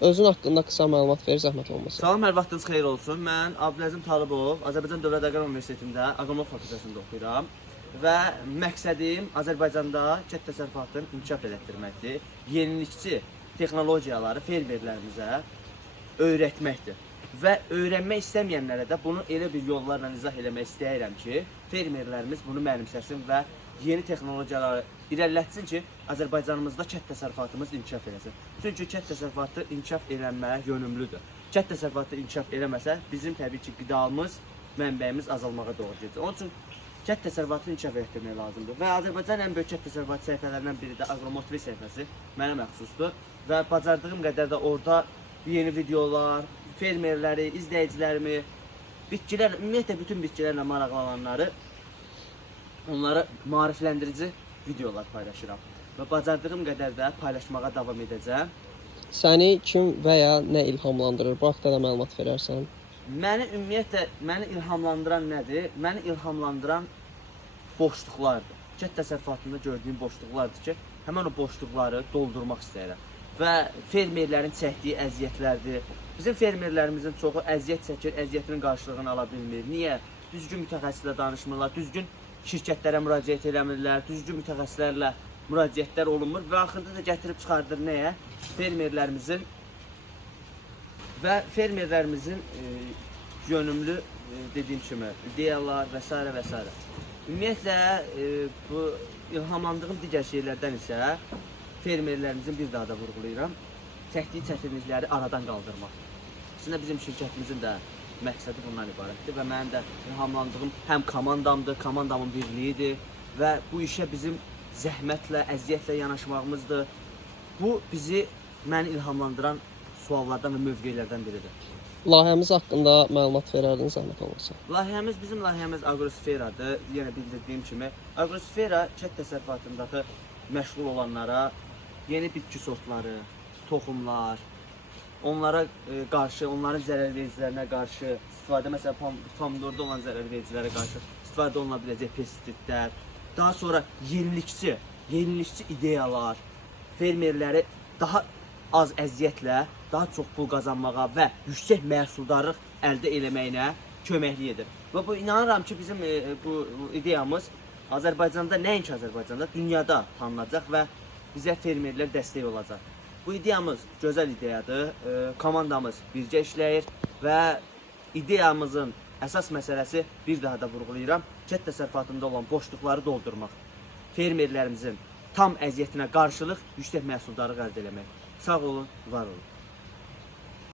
Özün haqqında qısa məlumat ver, zəhmət olmasa. Salam, hər vaxtınız xeyir olsun. Mən Abdüləzim Talıbov, Azərbaycan Dövlət Aqrar Universitetində Aqronom fakültəsində oxuyuram və məqsədim Azərbaycanda kənd təsərrüfatını inkişaf elətdirməkdir. Yenilikçi texnologiyaları fermerlərimizə öyrətməkdir. Və öyrənmək istəməyənlərə də bunu elə bir yollarla izah eləmək istəyirəm ki, fermerlərimiz bunu mənimsəsin və yeni texnologiyaları irəlilətsin ki, Azərbaycanımızda kənd təsərrüfatımız inkişaf eləsin. Çünki kənd təsərrüfatı inkişaf eləməyə yönümlüdür. Kənd təsərrüfatı inkişaf eləməsə, bizim təbii ki, qidamız, mənbəyimiz azalmağa doğru gedir. Onun üçün kənd təsərrüfatını inkişaf etdirmək lazımdır. Və Azərbaycanın ən böyük kənd təsərrüfatı səhifələrindən biri də Agromotiv səhifəsi mənə məxsusdur. Və bacardığım qədər də orada yeni videolar, fermerləri, izləyicilərimi, bitkilər, ümumiyyətlə bütün bitkilərlə maraqlananları onlara maarifləndirici videolar paylaşıram. Və bacardığım qədər də paylaşmağa davam edəcəm. Səni kim və ya nə ilhamlandırır? Bu haqda da məlumat verərsən. Məni ilhamlandıran nədir? Məni ilhamlandıran boşluqlardır. Kənd təsərrüfatında gördüyüm boşluqlardır ki, həmin o boşluqları doldurmaq istəyirəm. Və fermerlərin çəkdiyi əziyyətlərdir. Bizim fermerlərimizin çoxu əziyyət çəkir, əziyyətinin qarşılığını ala bilmir. Niyə? Düzgün mütəxəssislə danışmırlar, düzgün şirkətlərə müraciət eləmirlər, düzgün mütəxəssislərlə müraciətlər olunmur və axırda da gətirib çıxardır nəyə? Fermerlərimizin yönümlü dediyim kimi ideyalar və s. və s. Ümumiyyətlə bu ilhamlandığım digər şeylərdən isə fermerlərimizin bir daha da vurğulayıram, çəkdiyi çətinlikləri aradan qaldırmaq. Əslində bizim şirkətimizin də məqsədi bundan ibarətdir və mənim də ilhamlandığım həm komandamdır, komandamın birliyidir və bu işə bizim zəhmətlə, əziyyətlə yanaşmağımızdır. Bu məni ilhamlandıran suallardan və mövqelərdən biridir. Layihəmiz haqqında məlumat verərdin, zəhmət olmasa. Bizim layihəmiz Agrosferadır. Yenə bildirdiyim kimi, Agrosfera kənd təsərrüfatındakı məşğul olanlara yeni bitki sortları, toxumlar, onlara qarşı, onların zərərvericilərinə qarşı istifadə, məsələn, pomidorda olan zərərvericilərə qarşı istifadə oluna biləcək pestisidlər, daha sonra yenilikçi ideyalar, fermerləri daha az əziyyətlə, daha çox pul qazanmağa və yüksək məhsuldarlıq əldə eləməyinə köməklik edir. Və bu inanıram ki, bizim bu ideyamız Azərbaycanda, nəinki Azərbaycanda, dünyada tanınacaq və bizə fermerlər dəstək olacaq. Bu ideyamız gözəl ideyadır, komandamız birgə işləyir və ideyamızın əsas məsələsi bir daha da vurğulayıram, kənd təsərrüfatında olan boşluqları doldurmaq. Fermerlərimizin tam əziyyətinə qarşılıq yüksək məhsuldarlıq əldə eləmək. Sağ olun, var olun.